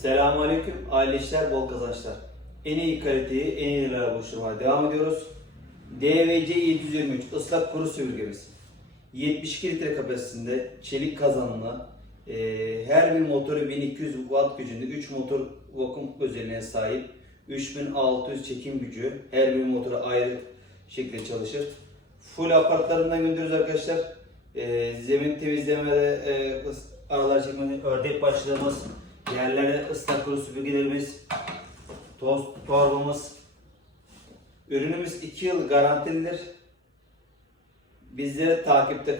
Selamünaleyküm, aile işler, bol kazançlar. En iyi kaliteyi en iyilerle buluşturmaya devam ediyoruz. DVC 723 ıslak kuru süpürgemiz. 72 litre kapasitesinde çelik kazanlı, her bir motoru 1200 watt gücünde 3 motor vakum özelliğine sahip. 3600 çekim gücü, her bir motora ayrı şekilde çalışır. Full apartlarından gönderiyoruz arkadaşlar. Zemin temizlemede, aralar çekmede ördek başlığımız, yerlerde ıslak kuru süpürgelerimiz, toz torbamız. Ürünümüz 2 yıl garantilidir. Bizlere takipte kalın.